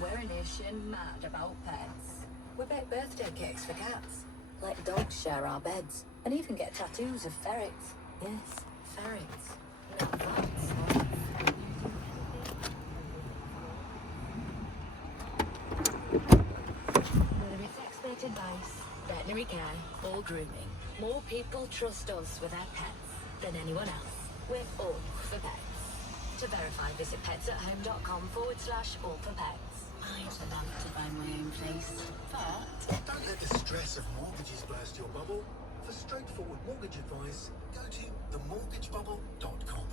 We're a nation mad about pets. We bake birthday cakes for cats. Let dogs share our beds. And even get tattoos of ferrets. Yes, ferrets. Now that's whether it's expert advice, veterinary care, or grooming, more people trust us with their pets than anyone else. We're all for pets. To verify, visit petsathome.com/all for pets. I'd love to find my own place, but Don't let the stress of mortgages burst your bubble. For straightforward mortgage advice, go to themortgagebubble.com.